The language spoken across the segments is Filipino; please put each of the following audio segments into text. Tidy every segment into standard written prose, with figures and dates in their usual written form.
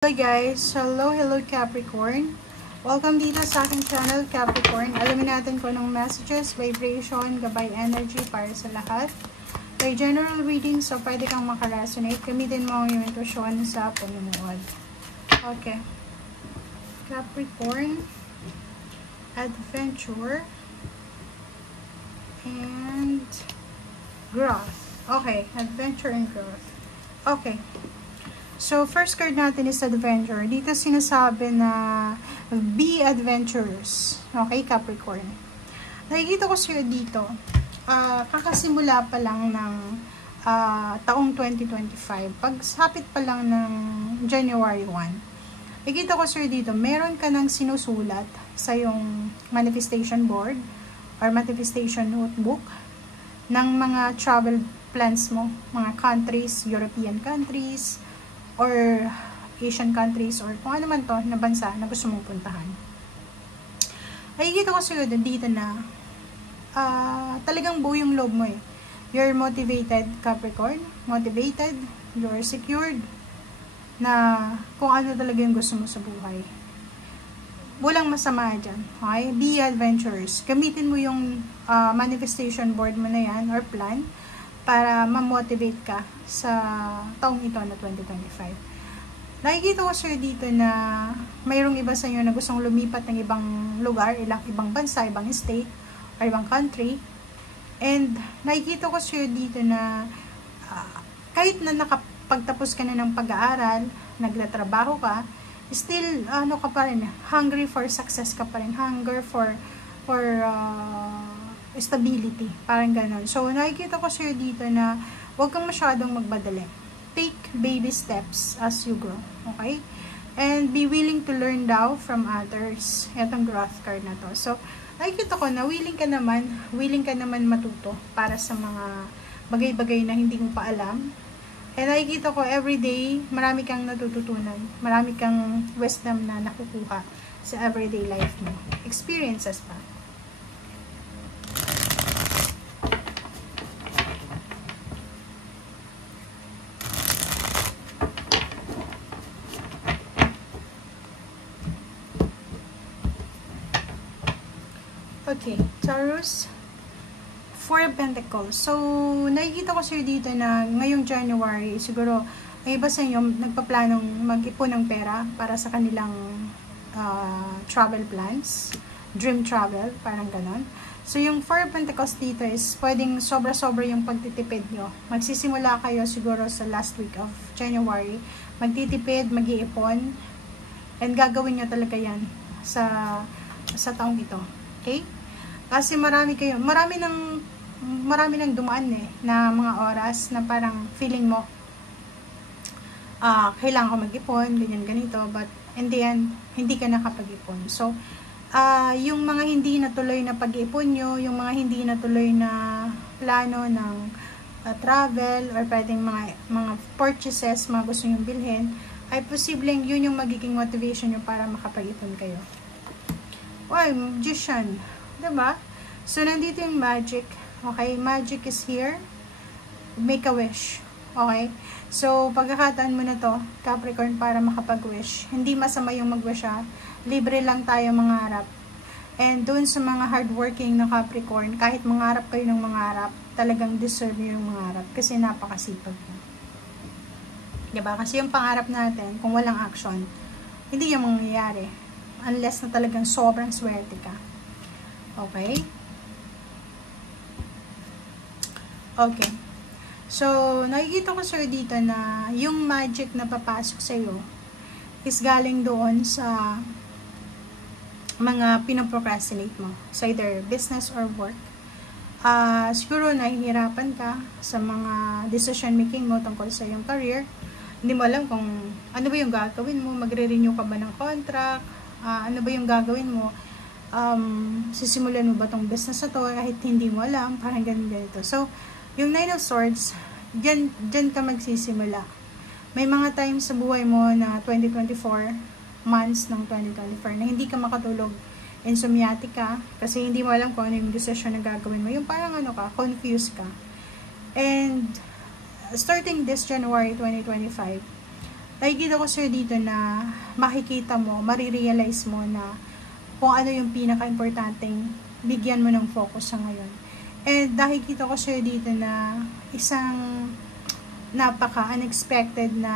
Hello guys! Hello Capricorn! Welcome dito sa aking channel Capricorn. Alamin natin kung anong messages, vibration, gabay energy para sa lahat. By general reading, so pwede kang makaresonate. Gamitin mo ang iyong intuition sa panunood. Okay. Capricorn, adventure, and growth. Okay, adventure and growth. Okay. So, first card natin is Adventure. Dito sinasabi na be adventurous. Okay, Capricorn. Nakikita ko sa'yo dito, kakasimula pa lang ng taong 2025. Pagsapit pa lang ng January 1. Nakikita ko sa'yo dito, meron ka ng sinusulat sa yung manifestation board or manifestation notebook ng mga travel plans mo, mga countries, European countries, or Asian countries, or kung ano man to na bansa na gusto mong puntahan. Nakikita ko sa'yo dito na talagang buo yung loob mo eh. You're motivated, Capricorn. Motivated, you're secured na kung ano talaga yung gusto mo sa buhay. Walang masama dyan. Okay? Be adventurous. Gamitin mo yung manifestation board mo na yan or plan para ma-motivate ka sa taong ito na 2025. Nakikita ko sir dito na mayroong iba sa inyo na gustong lumipat ng ibang lugar, ibang bansa, ibang state, or ibang country. And nakikita ko sir dito na kahit na nakapagtapos ka na ng pag-aaral, nagtatrabaho ka, still ano ka pa rin, hungry for success ka pa rin, hunger for stability, parang ganun. So, nakikita ko sa'yo dito na huwag kang masyadong magbadali. Take baby steps as you grow, okay? And be willing to learn daw from others. Itong growth card na to. So, nakikita ko na willing ka naman matuto para sa mga bagay-bagay na hindi mo pa alam. And nakikita ko everyday, marami kang natututunan. Marami kang wisdom na nakukuha sa everyday life mo. Experiences pa. Okay, Taurus, Four of Pentacles. So, nakikita ko sir dito na ngayong January, siguro, may iba sa inyo nagpaplanong mag-ipon ng pera para sa kanilang travel plans, dream travel, parang ganon. So, yung Four of Pentacles dito is pwedeng sobra-sobra yung pagtitipid nyo. Magsisimula kayo siguro sa last week of January, magtitipid, mag-iipon, and gagawin nyo talaga yan sa taong ito. Okay? Kasi marami nang dumaan eh, na mga oras na parang feeling mo, kailangan ko mag-ipon, ganyan ganito, but in the end, hindi ka nakapag-ipon. So, yung mga hindi natuloy na pag-ipon nyo, yung mga hindi natuloy na plano ng travel, or pwedeng mga purchases, mga gusto nyo bilhin, ay posibleng yun yung magiging motivation nyo para makapag-ipon kayo. Oy, Magician. Diba? So, nandito yung magic. Okay? Magic is here. Make a wish. Okay? So, pagkakataan mo na to, Capricorn, para makapag-wish. Hindi masama yung mag-wish ha. Libre lang tayo mangarap. And dun sa mga hardworking na Capricorn, kahit mangarap kayo ng mangarap, talagang deserve nyo yung mangarap. Kasi napakasipag mo. Diba? Kasi yung pangarap natin, kung walang action, hindi yung mangyayari. Unless na talagang sobrang swerte ka. Okay? Okay. So, nakikita ko sir dito na yung magic na papasok sa iyo is galing doon sa mga pinoprocrastinate mo. So, either business or work. Siguro nahihirapan ka sa mga decision making mo tungkol sa iyong career. Hindi mo alam kung ano ba yung gagawin mo. Magre-renew ka ba ng contract? Ano ba yung gagawin mo? Sisimulan mo ba tong business na to kahit hindi mo alam, parang ganito. So, yung Nine of Swords, dyan ka magsisimula. May mga times sa buhay mo na 2024, months ng 2024, na hindi ka makatulog, insomniatic ka, kasi hindi mo alam kung ano yung decision na gagawin mo. Yung parang confused ka. And, starting this January 2025, nakikita ko sa'yo dito na makikita mo, marirealize mo na kung ano yung pinaka-importanteng bigyan mo ng focus sa ngayon. And nakikita ko sa'yo dito na isang napaka-unexpected na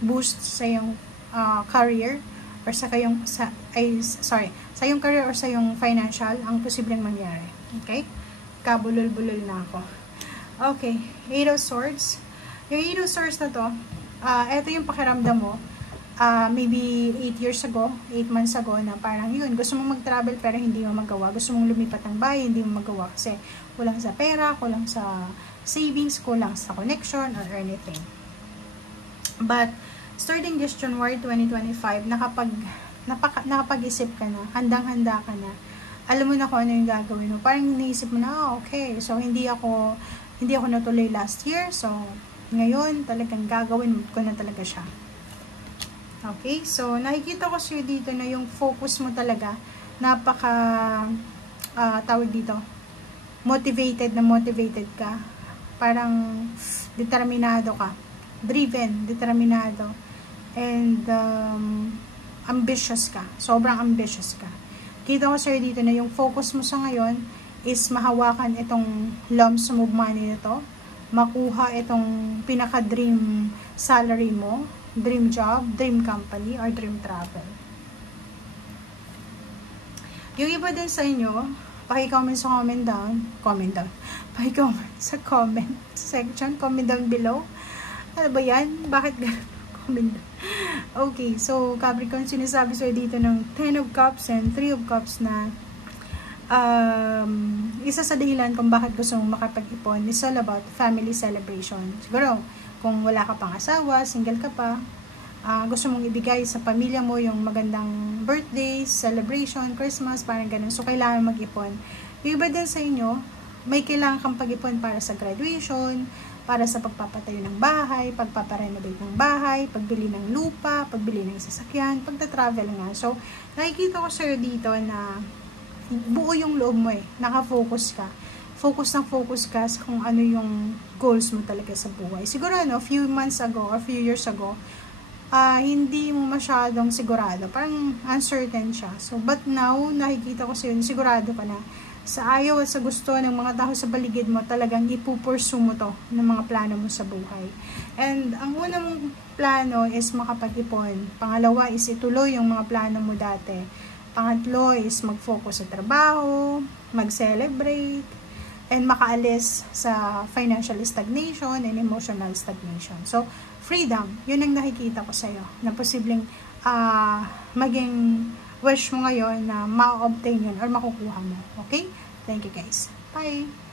boost sa iyong career or sa iyong career or sa iyong financial ang posibleng mangyari. Okay? Kabulol-bulol na ako. Okay, Eight of Swords. Yung Eight of Swords na to, ito yung pakiramdam mo, maybe 8 years ago, 8 months ago, na parang yun, gusto mong mag-travel pero hindi mo magawa. Gusto mong lumipat ng bahay, hindi mo magawa kasi kulang sa pera, kulang sa savings, kulang sa connection or anything. But, starting this January 2025, nakapag-isip ka na, handang-handa ka na, alam mo na kung ano yung gagawin mo. Parang iniisip mo na, okay, so hindi ako natuloy last year, so ngayon talagang gagawin ko na talaga siya. Okay, so nakikita ko sa'yo dito na yung focus mo talaga, tawag dito, motivated ka, parang determinado ka, driven, determinado, and ambitious ka, sobrang ambitious ka. Kita ko sa'yo dito na yung focus mo sa ngayon is mahawakan itong lump sum of money nito, makuha itong pinaka-dream salary mo, dream job, dream company, or dream travel. Yung iba din sa inyo, paki-comment sa comment down, paki-comment sa comment section, comment down below. Ano ba yan? Bakit ganun? Comment down. Okay, so Capricorn, sinasabi sa'yo dito ng 10 of Cups and 3 of Cups na isa sa dahilan kung bakit gusto mong makapag-ipon is all about family celebration. Siguro, kung wala ka pang asawa, single ka pa, gusto mong ibigay sa pamilya mo yung magandang birthday, celebration, Christmas, parang ganun. So, kailangan mag-ipon. Yung iba din sa inyo, may kailangan kang pag-ipon para sa graduation, para sa pagpapatayo ng bahay, pagpaparenovate ng bahay, pagbili ng lupa, pagbili ng sasakyan, pagta-travel nga. So, nakikita ko sa'yo dito na buo yung loob mo naka-focus ka. Focus ka sa kung ano yung goals mo talaga sa buhay. Siguro, few months ago or few years ago, hindi mo masyadong sigurado. Parang uncertain siya. So, but now, nakikita ko sa'yo, sigurado ka na. Sa ayaw at sa gusto ng mga tao sa baligid mo, talagang ipupursu mo to ng mga plano mo sa buhay. And, ang unang plano is makapag-ipon. Pangalawa is ituloy yung mga plano mo dati. Pangatlo is mag-focus sa trabaho, mag-celebrate, and makaalis sa financial stagnation and emotional stagnation. So, freedom, yun ang nakikita ko sa'yo, na posibleng maging wish mo ngayon na ma-obtain yun or makukuha mo. Okay? Thank you guys. Bye!